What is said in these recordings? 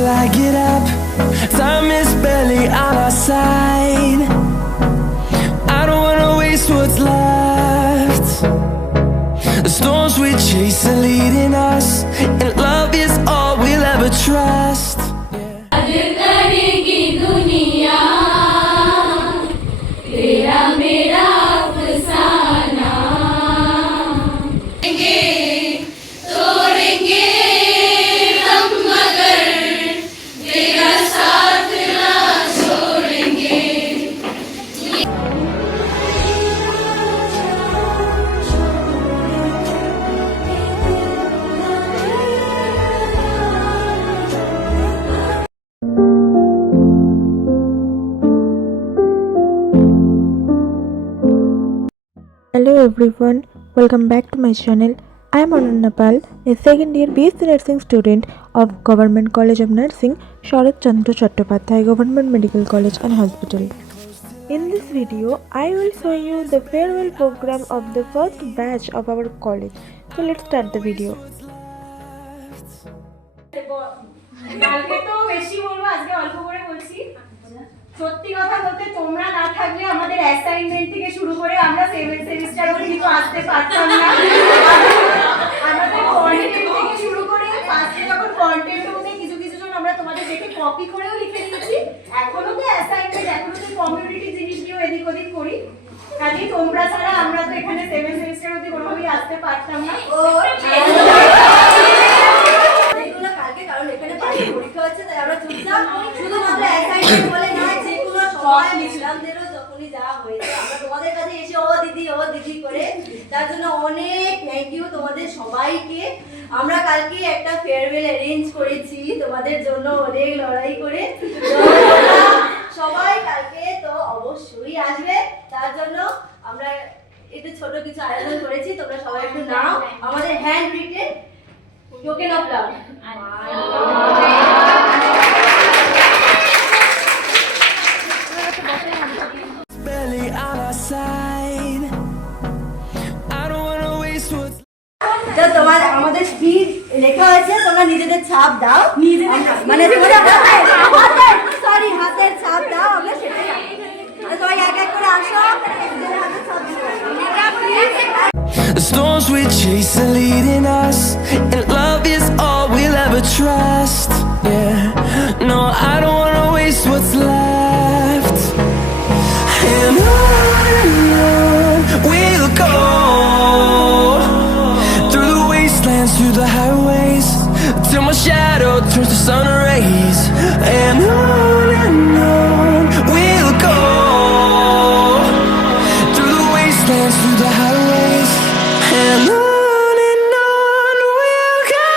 till I get up. Time is barely on our side. I don't wanna waste what's left. The storms we chase are leading us, and love is all we'll ever trust. Hello everyone, welcome back to my channel. I am Ananya Pal, a second year BSc Nursing student of Government College of Nursing, Sharat Chandra Chattopadhyay Government Medical College and Hospital. In this video, I will show you the farewell program of the first batch of our college. So let's start the video. সত্যি কথা বলতে তোমরা না থাকলে আমাদের assignment থেকে শুরু করে আমরা 7 সেমিস্টার পর্যন্ত আসতে পারতাম না। আমাদের কন্টেন্ট থেকে শুরু করে ফার্স্টে যখন কন্টেন্ট হতে কিছু কিছু জন আমরা তোমাদের দেখে কপি করেও লিখে দিয়েছি। এখনো তো অ্যাসাইনমেন্ট এখনো তো কমিউনিটি জিনিস নিয়েও এদিক ওদিক করি। কাজে তোমরা ছাড়া আমরা তো এখানে 7 সেমিস্টার অবধি কোনোভাবেই আসতে পারতাম না। এগুলো কালকে কারণ এখানে পরীক্ষা হচ্ছে তাই আমরা চুপচাপ শুধুমাত্র অ্যাসাইনমেন্ট বলে না যেগুলো সবাই মিশলামদেরও যখনই যা হয়েছে আমরা তোমাদের কাছে এসে ও দিদি করে তার জন্য অনেক থ্যাংক ইউ তোমাদের সবাইকে। আমরা কালকে একটা ফেয়ারওয়েল অ্যারেঞ্জ করেছি তোমাদের জন্য অনেক লড়াই করে। সবাই কালকে তো অবশ্যই আসবে, তার জন্য আমরা একটু ছোট কিছু আয়োজন করেছি, তোমরা সবাই একটু নাও আমাদের hand written token of love. তোমার আমাদের স্পিড লেখা আছে, তোমরা নিজেদের ছাপ দাও, মানে সরি হাতের ছাপ দাও, আমরা সেটাই সবাই এক এক করে আসো হাতের ছাপ দাও। The storms we chase are leading us, and love is all we'll ever trust. Yeah, no, I don't wanna waste what's left. And on we'll go, through the wastelands, through the highways, till my shadow turns to sun rays. And on we'll go, through the wastelands, through the highways, and on we'll go.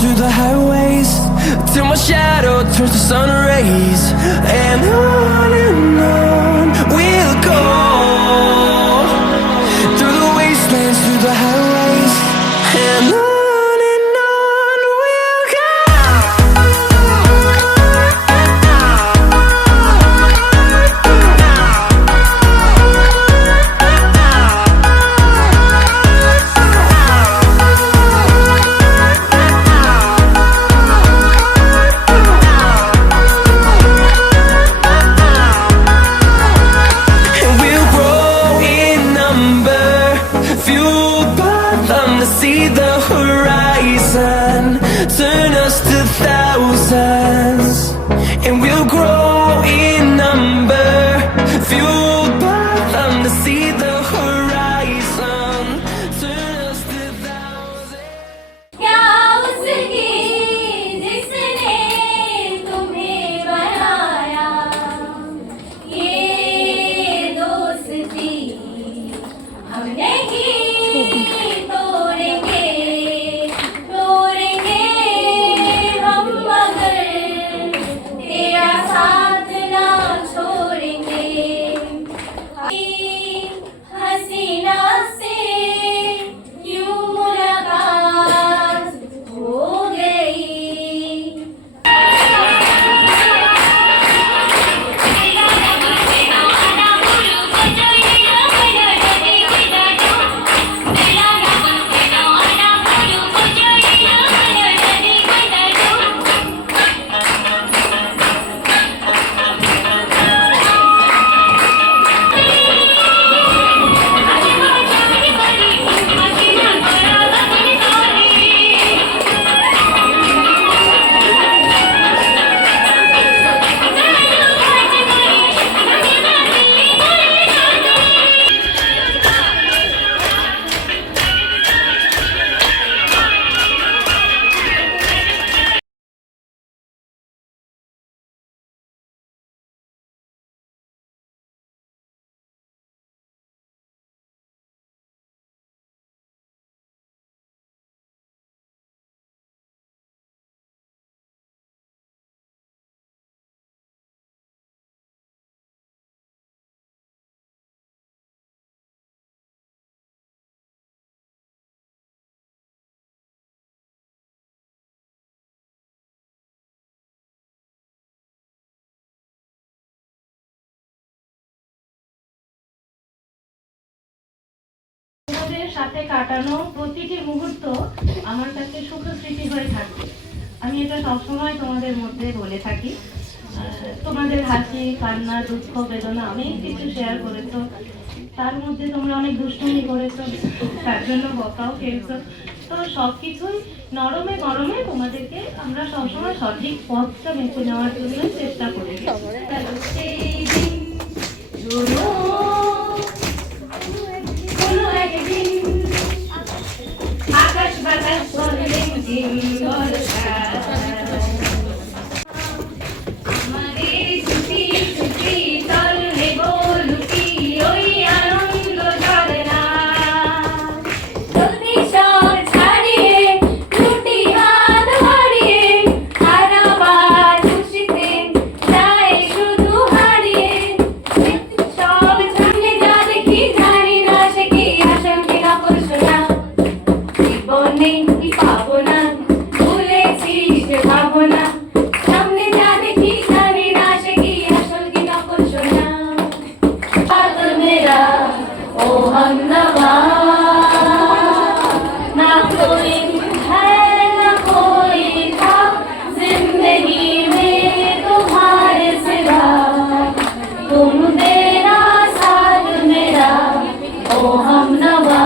Through the highways, till my shadow turns to sun rays. And on we'll go, through the wastelands, through the highways, and on we'll go. See the horizon, turn us to thousands, and we'll grow in number, fuel नहीं तोड़ेंगे तोड़ेंगे हम मगर तेरा साथ ना छोड़ेंगे हसीना से क्यों मुलाकात हो गई তোমাদের সাথে কাটানো প্রতিটি মুহূর্ত আমার কাছে সুখ স্মৃতি হয়ে থাকবে। আমি এটা সবসময় তোমাদের মধ্যে বলে থাকি। তোমাদের হাসি কান্না দুঃখ বেদনা অনেক কিছু শেয়ার করেছো, তার মধ্যে তোমরা অনেক দুষ্টুমি করেছো, তার জন্য বকাও খেয়েছো। তো সবকিছুই নরমে গরমে তোমাদেরকে আমরা সবসময় সঠিক পথটা বেছে নেওয়ার জন্য চেষ্টা করি। আকাশ বাতাস রিমঝিম বর্ষা আমাদের ছুটি ছুটি চল নেব লুটি ওই আনন্দ ঝরনা জলদি সব ছাড়িয়ে টুটি হাত হারিয়ে হারাবার খুশিতে যায় শুধু হারিয়ে সব সামনে যা দেখি জানি না সে কি আসল কিনা পড়শোনা জীবনে কি পাবো না ভুলেছি সে ভাবনা সামনে যা দেখি জানি না সে কি আসল কিনা পড়শোনা बात मेरा ओ हमनवा ना कोई है ना कोई था जिंदगी में तुम्हारे सिवा तुम मेरा साथ मेरा ओ हमनवा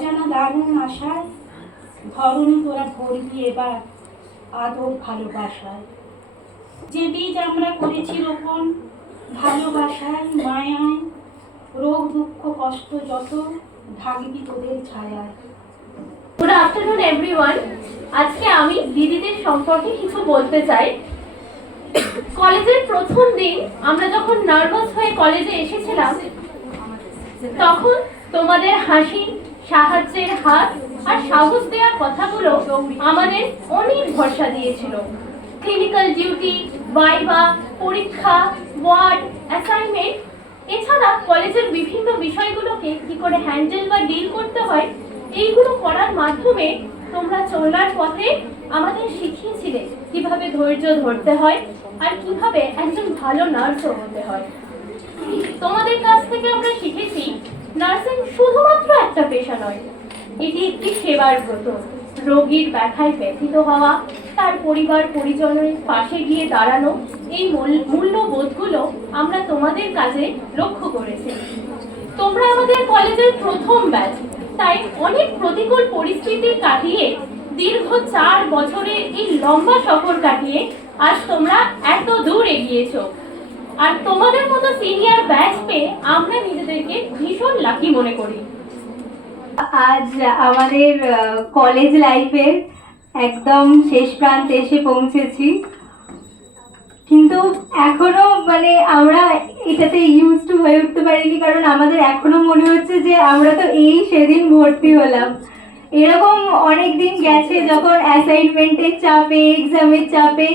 অজানা দারুণ আশায় ধরণী তোরা ভরবি এবার আদর ভালোবাসায়। যে বীজ আমরা করেছি রোপণ ভালোবাসায় মায়ায়, রোগ দুঃখ কষ্ট যত ঢাকবি তোদের ছায়ায়। Good afternoon everyone. আজকে আমি দিদিদের সম্পর্কে কিছু বলতে চাই। কলেজের প্রথম দিন আমরা যখন নার্ভাস হয়ে কলেজে এসেছিলাম, তখন তোমাদের হাসি, সাহায্যের হাত আর সাহস দেওয়ার কথাগুলো আমাদের অনেক ভরসা দিয়েছিল। ক্লিনিক্যাল ডিউটি, ভাইভা, পরীক্ষা, ওয়ার্ড, অ্যাসাইনমেন্ট, এছাড়া কলেজের বিভিন্ন বিষয়গুলোকে কি করে হ্যান্ডেল বা ডিল করতে হয়, এইগুলো করার মাধ্যমে তোমরা চলার পথে আমাদের শিখিয়েছিলে কিভাবে ধৈর্য ধরতে হয় আর কিভাবে একজন ভালো নার্সও হতে হয়। তোমাদের কাছ থেকে আমরা শিখেছি নার্সিং শুধুমাত্র একটা পেশা নয়, এটি একটি সেবার ব্রত। রোগীর ব্যথায় ব্যথিত হওয়া, তার পরিবার পরিজনের পাশে গিয়ে দাঁড়ানো, এই মূল্যবোধগুলো আমরা তোমাদের কাছে লক্ষ্য করেছি। তোমরা আমাদের কলেজের প্রথম ব্যাচ, তাই অনেক প্রতিকূল পরিস্থিতি কাটিয়ে দীর্ঘ 4 বছরের এই লম্বা সফর কাটিয়ে আজ তোমরা এত দূর এগিয়েছো। আর তোমাদের মতো সিনিয়র ব্যাচ পেয়ে আমরা নিজেদেরকে ভীষণ লাকি মনে করি। আজ আমাদের কলেজ লাইফের একদম শেষ প্রান্তে এসে পৌঁছেছি, কিন্তু এখনো আমরা এটাতে ইউজ টু হয়ে উঠতে পারিনি, কারণ আমাদের এখনো মনে হচ্ছে যে আমরা তো এই সেদিন ভর্তি হলাম। এরকম অনেক দিন গেছে যখন অ্যাসাইনমেন্টের চাপে, এক্সামের চাপে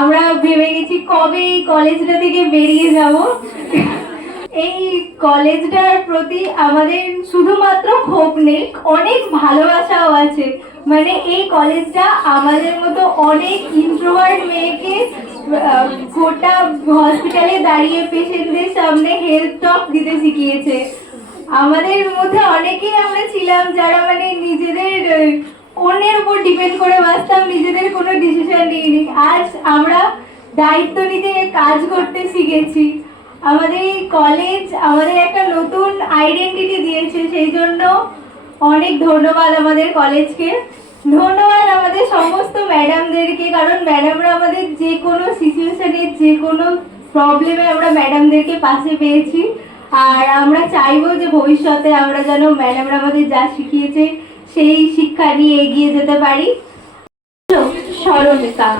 আমরা ভেবে গেছি কবে এই কলেজটা থেকে বেরিয়ে যাব। এই কলেজটার প্রতি আমাদের শুধুমাত্র ক্ষোভ নেই, অনেক ভালোবাসাও আছে। এই কলেজটা আমাদের মতো অনেক ইন্ট্রোভার্ট মেয়েকে গোটা হসপিটালে দাঁড়িয়ে পেশেন্টদের সামনে হেলথ টক দিতে শিখিয়েছে। আমাদের মধ্যে অনেকেই আমরা ছিলাম যারা নিজেদের অন্যের উপর ডিপেন্ড করে বাঁচতাম, নিজেদের কোনো ডিসিশন নিইনি। আজ আমরা দায়িত্ব নিতে কাজ করতে শিখেছি। আমাদের এই কলেজ আমাদের একটা নতুন আইডেন্টিটি দিয়েছে, সেই জন্য অনেক ধন্যবাদ আমাদের কলেজকে। ধন্যবাদ আমাদের সমস্ত ম্যাডামদেরকে, কারণ ম্যাডামরা আমাদের যে কোনো সিচুয়েশনে, যে কোনো প্রবলেমে আমরা ম্যাডামদেরকে পাশে পেয়েছি। আর আমরা চাইবো যে ভবিষ্যতে আমরা যেন ম্যাডামরা আমাদের যা শিখিয়েছে সেই শিক্ষা নিয়ে এগিয়ে যেতে পারি। স্মরণিকা,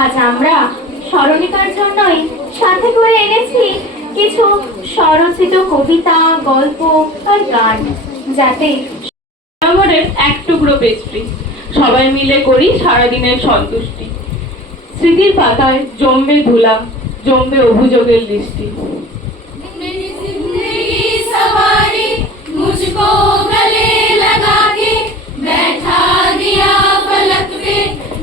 আজ আমরা স্মরণিকার জন্যই সাথে করে এনেছি কিছু স্বরচিত কবিতা, গল্প আর গান, যাতে আমাদের এক টুকরো পেস্ট্রি সবাই মিলে করি সারাদিনের সন্তুষ্টি। স্মৃতির পাতায় জমবে ধুলা, জমবে অভিযোগের লিস্টি। मुझको गले लगा के बैठा दिया पलक पे,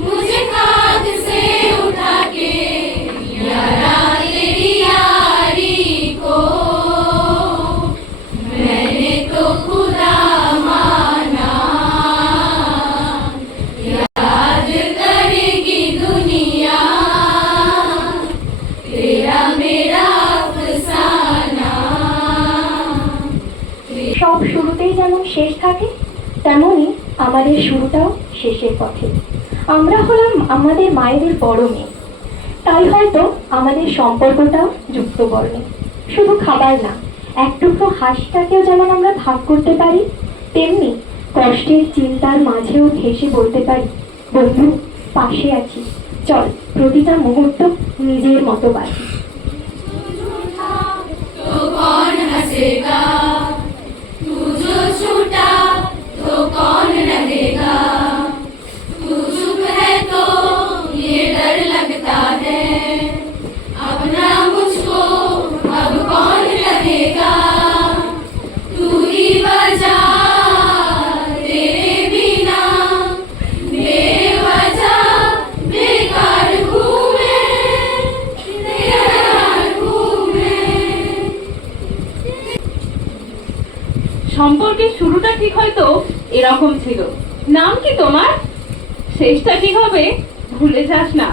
मुझे खाक से उठा के यारा तेरी यारी को मैंने तो खुदा माना, याद करेगी दुनिया तेरा मेरा अफसाना। সব শুরুতেই যেমন শেষ থাকে, তেমনই আমাদের শুরুটাও শেষের পথে। আমরা হলাম আমাদের মায়েদের বড় মেয়ে, তাই হয়তো আমাদের সম্পর্কটাও যুক্ত বর্ণে। শুধু খাবার না, এক টুকরো হাসিটাকেও যেমন আমরা ভাগ করতে পারি, তেমনি কষ্টের চিন্তার মাঝেও হেসে বলতে পারি, বন্ধু পাশে আছি, চল প্রতিটা মুহূর্ত নিজের মতো বাঁচি। तो कौन हंसेगा, तू जो छूटा तो कौन रहेगा, तू चुप है तो ये डर लगता है, अपना मुझको अब कौन कहेगा, तू ही वजह तेरे बिना बेवजह बेकार घूमे बेकार घूमे। সম্পর্কের শুরুটা ঠিক হয়তো এরকম ছিল, নাম কি তোমার, শেষটা ঠিক হবে ভুলে যাস না,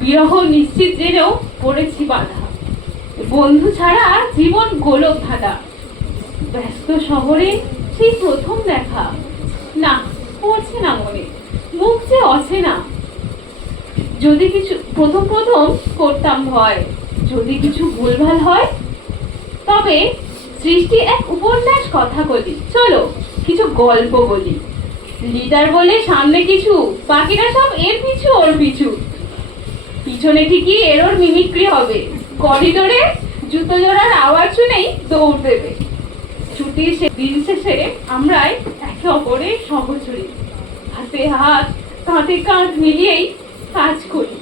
বিরহ নিশ্চিত জেনেও পড়েছি বাধা, বন্ধু ছাড়া জীবন গোলক ধাঁধা, ব্যস্ত শহরে সে সেই প্রথম দেখা, না পড়ছে না মনে, মুখ যে অচেনা। যদি কিছু প্রথম প্রথম করতাম ভয়, যদি কিছু ভুলভাল হয়, তবে সৃষ্টি এক উপন্যাস কথা বলি, চলো কিছু গল্প বলি। লিডার বলে সামনে কিছু, বাকিরা সব এর পিছু ওর পিছু। পিছনে ঠিকই এর ওর মিমিক্রি হবে, করিডোরে জুতো জোড়ার আওয়াজ শুনেই দৌড় দেবে। ছুটির দিন শেষে আমরাই একে অপরের সহচরী, হাতে হাত কাঁধে কাঁধ মিলিয়েই কাজ করি।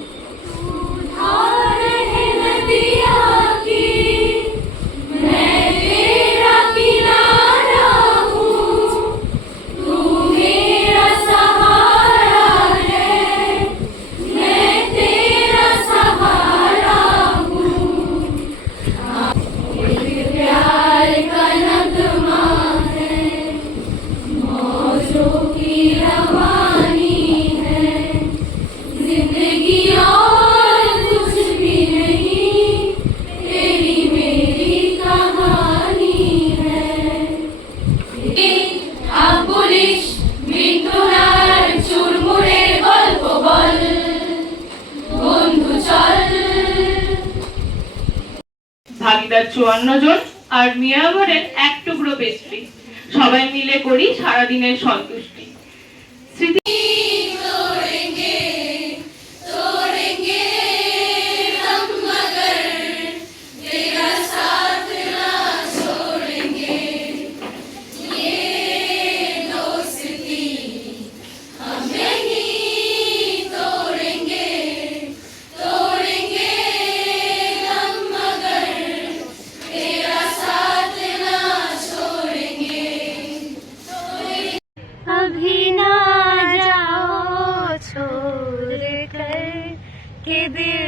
ভাগিদার 54 জন আর মিয়াগরের এক টুকরো পেস্ট্রি, সবাই মিলে করি সারাদিনের সন্তুষ্টি। স্মৃতি अभी ना जाओ छोड़ कर के दिल